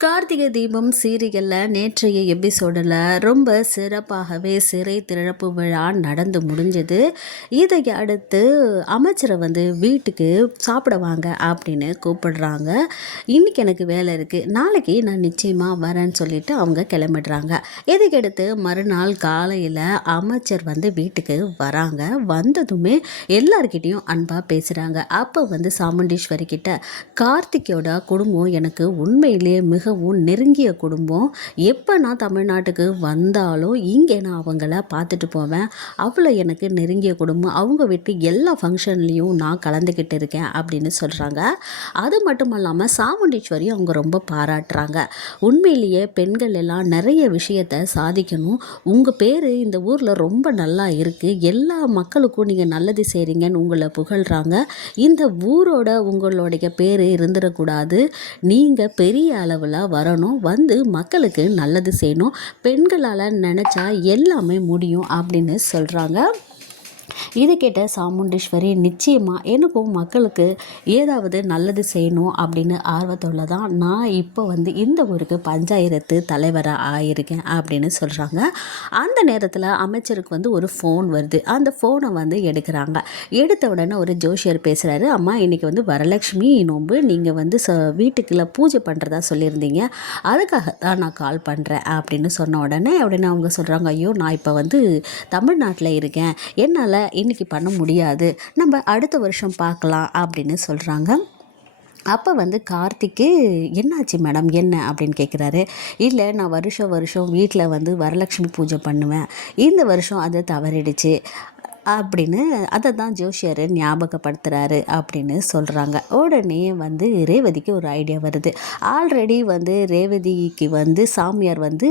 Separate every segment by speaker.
Speaker 1: கார்த்திகை தீபம் சீரியலில் நேற்றைய எபிசோடில் ரொம்ப சிறப்பாகவே சிறை திறப்பு விழா நடந்து முடிஞ்சது. இதை அடுத்து அமைச்சரை வந்து வீட்டுக்கு சாப்பிட வாங்க அப்படின்னு கூப்பிடுறாங்க. இன்றைக்கி எனக்கு வேலை இருக்குது நாளைக்கு நான் நிச்சயமாக வரேன்னு சொல்லிட்டு அவங்க கிளம்பிடுறாங்க. இதுக்கடுத்து மறுநாள் காலையில் அமைச்சர் வந்து வீட்டுக்கு வராங்க. வந்ததுமே எல்லார்கிட்டேயும் அன்பாக பேசுகிறாங்க அப்போ வந்து சாமுண்டீஸ்வரி கிட்ட கார்த்திகோட குடும்பம் எனக்கு உண்மையிலேயே மிகவும் நெருங்கிய குடும்பம் எப்போ நான் தமிழ்நாட்டுக்கு வந்தாலும் இங்கே நான் அவங்கள பார்த்துட்டு போவேன். அவ்வளோ எனக்கு நெருங்கிய குடும்பம் அவங்க வீட்டு எல்லா ஃபங்க்ஷன்லேயும் நான் கலந்துக்கிட்டு இருக்கேன் அப்படின்னு சொல்கிறாங்க அது மட்டும் இல்லாமல் சாமுண்டீஸ்வரியும் அவங்க ரொம்ப பாராட்டுறாங்க. உண்மையிலேயே பெண்கள் எல்லாம் நிறைய விஷயத்தை சாதிக்கணும். உங்கள் பேர் இந்த ஊரில் ரொம்ப நல்லா இருக்குது எல்லா மக்களுக்கும் நீங்கள் நல்லது செய்கிறீங்கன்னு உங்களை புகழ்கிறாங்க இந்த ஊரோட உங்களுடைய பேர் இருந்துடக்கூடாது. நீங்கள் பெரிய அளவில் வரணும். வந்து மக்களுக்கு நல்லது செய்யணும். பெண்களால் நினச்சா எல்லாமே முடியும் அப்படின்னு சொல்கிறாங்க இதை கேட்ட சாமுண்டீஸ்வரி நிச்சயமாக எனக்கும் மக்களுக்கு ஏதாவது நல்லது செய்யணும் அப்படின்னு ஆர்வத்தோடு தான் நான் இப்போ வந்து இந்த ஊருக்கு பஞ்சாயத்து தலைவராக ஆயிருக்கேன் அப்படின்னு சொல்கிறாங்க அந்த நேரத்தில் அமைச்சருக்கு வந்து ஒரு ஃபோன் வருது. அந்த ஃபோனை வந்து எடுக்கிறாங்க. எடுத்த உடனே ஒரு ஜோஷியர் பேசுகிறாரு அம்மா இன்றைக்கி வந்து வரலட்சுமி நோன்பு. நீங்கள் வந்து ச வீட்டுக்குள்ளே பூஜை பண்ணுறதா சொல்லியிருந்தீங்க. அதுக்காக தான் நான் கால் பண்ணுறேன் அப்படின்னு சொன்ன உடனே உடனே அவங்க சொல்கிறாங்க ஐயோ நான் இப்போ வந்து தமிழ்நாட்டில் இருக்கேன். என்னால் இன்றைக்கி பண்ண முடியாது. நம்ம அடுத்த வருஷம் பார்க்கலாம் அப்படின்னு சொல்கிறாங்க அப்போ வந்து கார்த்திக்கு என்னாச்சு மேடம்? என்ன? அப்படின்னு கேட்குறாரு இல்லை நான் வருஷம் வருஷம் வீட்டில் வந்து வரலட்சுமி பூஜை பண்ணுவேன். இந்த வருஷம் அது தவறிடுச்சு. அப்படின்னு அதை தான் ஜோஷியர் ஞாபகப்படுத்துகிறாரு அப்படின்னு சொல்கிறாங்க உடனே வந்து ரேவதிக்கு ஒரு ஐடியா வருது. ஆல்ரெடி வந்து ரேவதிக்கு வந்து சாமியார் வந்து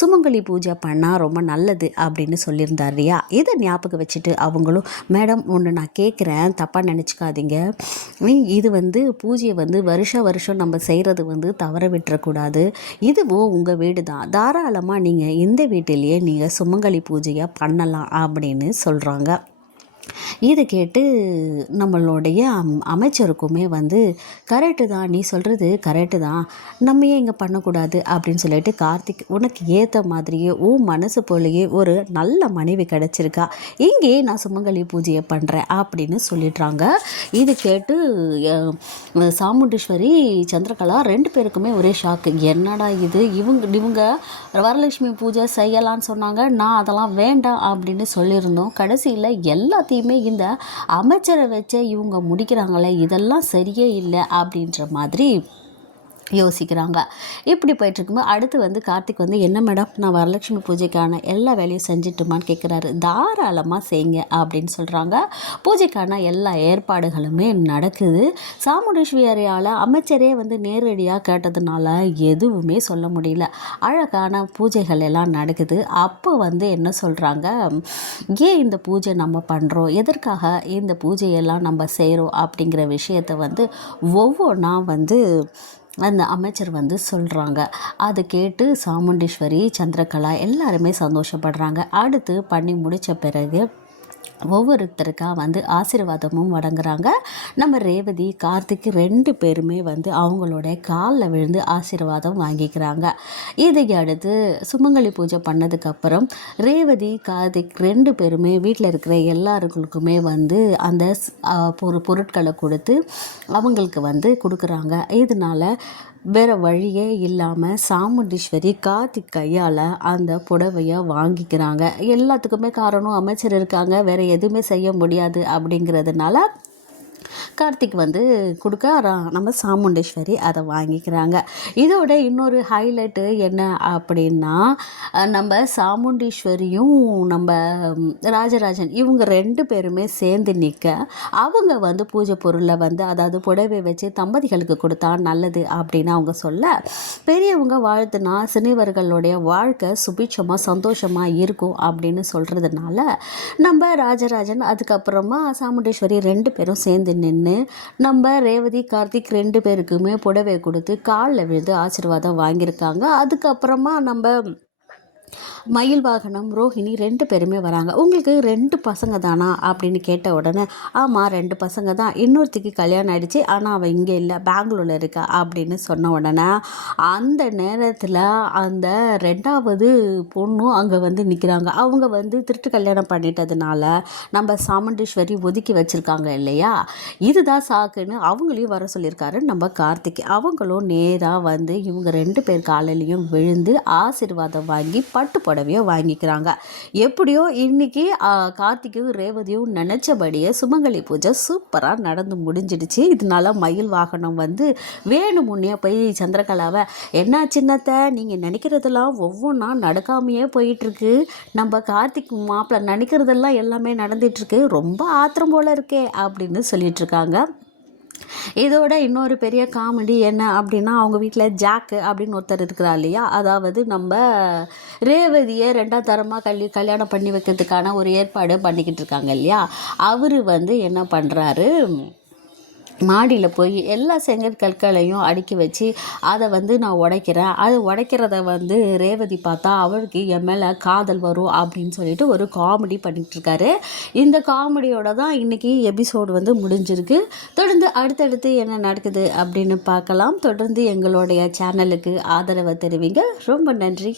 Speaker 1: சுமங்கலி பூஜை பண்ணால் ரொம்ப நல்லது அப்படின்னு சொல்லியிருந்தார் இல்லையா? இதை ஞாபகம் வச்சுட்டு அவங்களும் மேடம் ஒன்று நான் கேட்குறேன் தப்பாக நினச்சிக்காதீங்க. இது வந்து பூஜையை வந்து வருஷ வருஷம் நம்ம செய்கிறது வந்து தவற விட்டுறக்கூடாது. இதுவும் உங்கள் வீடு தான் தாராளமாக நீங்கள் இந்த வீட்டிலேயே நீங்கள் சுமங்கலி பூஜையாக பண்ணலாம் அப்படின்னு சொல்கிறாங்க இதை கேட்டு நம்மளுடைய அம் அமைச்சருக்குமே வந்து கரெக்டு தான் நீ சொல்கிறது கரெக்டு தான். நம்ம ஏன் இங்கே பண்ணக்கூடாது? அப்படின்னு சொல்லிட்டு கார்த்திக் உனக்கு ஏற்ற மாதிரியே உன் மனசு போலயே ஒரு நல்ல மனைவி கிடச்சிருக்கா. இங்கே நான் சுமங்கலி பூஜையை பண்ணுறேன் அப்படின்னு சொல்லிடுறாங்க. இது கேட்டு சாமுண்டீஸ்வரி சந்திரகலா ரெண்டு பேருக்குமே ஒரே ஷாக்கு என்னடா இது? இவங்க இவங்க வரலட்சுமி பூஜை செய்யலான்னு சொன்னாங்க. நான் அதெல்லாம் வேண்டாம் அப்படின்னு சொல்லியிருந்தோம். கடைசியில் எல்லாத்தையுமே இந்த அமைச்சரை வச்சு இவங்க முடிக்கிறாங்களே இதெல்லாம் சரியே இல்லை அப்படின்ற மாதிரி யோசிக்கிறாங்க. இப்படி போயிட்டுருக்கும்போது அடுத்து வந்து கார்த்திக் வந்து என்ன மேடம் நான் வரலட்சுமி பூஜைக்கான எல்லா வேலையும் செஞ்சுட்டுமான்னு கேட்குறாரு தாராளமாக செய்யுங்க அப்படின்னு சொல்கிறாங்க பூஜைக்கான எல்லா ஏற்பாடுகளுமே நடக்குது. சாமுண்டீஸ்வரியால் அமைச்சரே வந்து நேரடியாக கேட்டதுனால எதுவுமே சொல்ல முடியல. அழகான பூஜைகள் எல்லாம் நடக்குது. அப்போ வந்து என்ன சொல்கிறாங்க ஏன் இந்த பூஜை நம்ம பண்ணுறோம் எதற்காக இந்த பூஜையெல்லாம் நம்ம செய்கிறோம் அப்படிங்கிற விஷயத்தை வந்து ஒவ்வொன்றா வந்து அந்த அமைச்சர் வந்து சொல்கிறாங்க அதை கேட்டு சாமுண்டீஸ்வரி சந்திரகலா எல்லாருமே சந்தோஷப்படுறாங்க. அடுத்து பண்ணி முடித்த பிறகு ஒவ்வொருத்தருக்காக வந்து ஆசீர்வாதமும் வழங்குறாங்க. நம்ம ரேவதி கார்த்திக் ரெண்டு பேருமே வந்து அவங்களோட காலில் விழுந்து ஆசீர்வாதம் வாங்கிக்கிறாங்க. இதை அடுத்து சுமங்கலி பூஜை பண்ணதுக்கப்புறம் ரேவதி கார்த்திக் ரெண்டு பேருமே வீட்டில் இருக்கிற எல்லாருக்குமே வந்து அந்த பொரு பொருட்களை கொடுத்து அவங்களுக்கு வந்து கொடுக்குறாங்க. இதனால் வேறு வழியே இல்லாமல் சாமுண்டீஸ்வரி கார்த்திக் கையால் அந்த புடவையை வாங்கிக்கிறாங்க. எல்லாத்துக்குமே காரணம் அமைச்சர் இருக்காங்க. வேறு எதுவுமே செய்ய முடியாது அப்படிங்கிறதுனால கார்த்திக் வந்து கொடுக்க நம்ம சாமுண்டேஸ்வரி அதை வாங்கிக்கிறாங்க. இதோட இன்னொரு ஹைலைட்டு என்ன அப்படின்னா நம்ம சாமுண்டீஸ்வரியும் நம்ம ராஜராஜன் இவங்க ரெண்டு பேருமே சேர்ந்து நிற்க அவங்க வந்து பூஜை பொருளை வந்து அதாவது புடவை வச்சு தம்பதிகளுக்கு கொடுத்தா நல்லது அப்படின்னு அவங்க சொல்ல பெரியவங்க வாழ்த்துனா சினிவர்களுடைய வாழ்க்கை சுபிட்சமாக சந்தோஷமாக இருக்கும் அப்படின்னு சொல்கிறதுனால நம்ம ராஜராஜன் அதுக்கப்புறமா சாமுண்டீஸ்வரி ரெண்டு பேரும் சேர்ந்து நின்று நம்ம ரேவதி கார்த்திக் ரெண்டு பேருக்குமே புடவை கொடுத்து காலில் விழுந்து ஆசீர்வாதம் வாங்கியிருக்காங்க. அதுக்கப்புறமா நம்ம மயில் வாகனம் ரோஹிணி ரெண்டு பேருமே வராங்க. உங்களுக்கு ரெண்டு பசங்க தானா? அப்படின்னு கேட்ட உடனே ஆமாம் ரெண்டு பசங்க தான். இன்னொருத்திக்கு கல்யாணம் ஆகிடுச்சு ஆனால் அவள் இங்கே இல்லை பெங்களூரில் இருக்கா? அப்படின்னு சொன்ன உடனே அந்த நேரத்தில் அந்த ரெண்டாவது பொண்ணும் அங்கே வந்து நிற்கிறாங்க அவங்க வந்து திருட்டு கல்யாணம் பண்ணிட்டதுனால நம்ம சாமுண்டீஸ்வரி ஒதுக்கி வச்சுருக்காங்க இல்லையா? இதுதான் சாக்குன்னு அவங்களையும் வர சொல்லியிருக்காரு நம்ம கார்த்திக். அவங்களும் நேராக வந்து இவங்க ரெண்டு பேர் காலையிலையும் விழுந்து ஆசீர்வாதம் வாங்கி பட்டு புடவையோ வாங்கிக்கிறாங்க. எப்படியோ இன்னைக்கு கார்த்திக்கும் ரேவதியும் நினச்சபடியே சுமங்கலி பூஜை சூப்பராக நடந்து முடிஞ்சிடுச்சு. இதனால மயில் வாகனம் வந்து வேணுமுன்னே போய் சந்திரகலாவை என்ன சின்னத்தை நீங்கள் நினைக்கிறதெல்லாம் ஒவ்வொன்றா நடக்காமையே போயிட்டுருக்கு. நம்ம கார்த்திக் மாப்பிள்ளை நினைக்கிறதெல்லாம் எல்லாமே நடந்துகிட்ருக்கு ரொம்ப ஆத்திரம் போல் இருக்கே அப்படின்னு சொல்லிட்டு இருக்காங்க இதோட இன்னொரு பெரிய காமெடி என்ன அப்படின்னா அவங்க வீட்டில் ஜாக்கு அப்படின்னு ஒருத்தர் இருக்கிறா இல்லையா? அதாவது நம்ம ரேவதியை ரெண்டாம் தரமாக கல்வி கல்யாணம் பண்ணி வைக்கிறதுக்கான ஒரு ஏற்பாடு பண்ணிக்கிட்டு இருக்காங்க இல்லையா? அவர் வந்து என்ன பண்ணுறாரு மாடியில் போய் எல்லா செங்கற்கற்களையும் அடுக்கி வச்சு அதை வந்து நான் உடைக்கிறேன். அது உடைக்கிறத வந்து ரேவதி பார்த்தா அவளுக்கு என் மேலே காதல் வரும் அப்படின்னு சொல்லிட்டு ஒரு காமெடி பண்ணிகிட்ருக்காரு இந்த காமெடியோட தான் இன்றைக்கி எபிசோடு வந்து முடிஞ்சிருக்கு. தொடர்ந்து அடுத்தடுத்து என்ன நடக்குது அப்படின்னு பார்க்கலாம். தொடர்ந்து எங்களுடைய சேனலுக்கு ஆதரவை தெரிவிங்க. ரொம்ப நன்றி.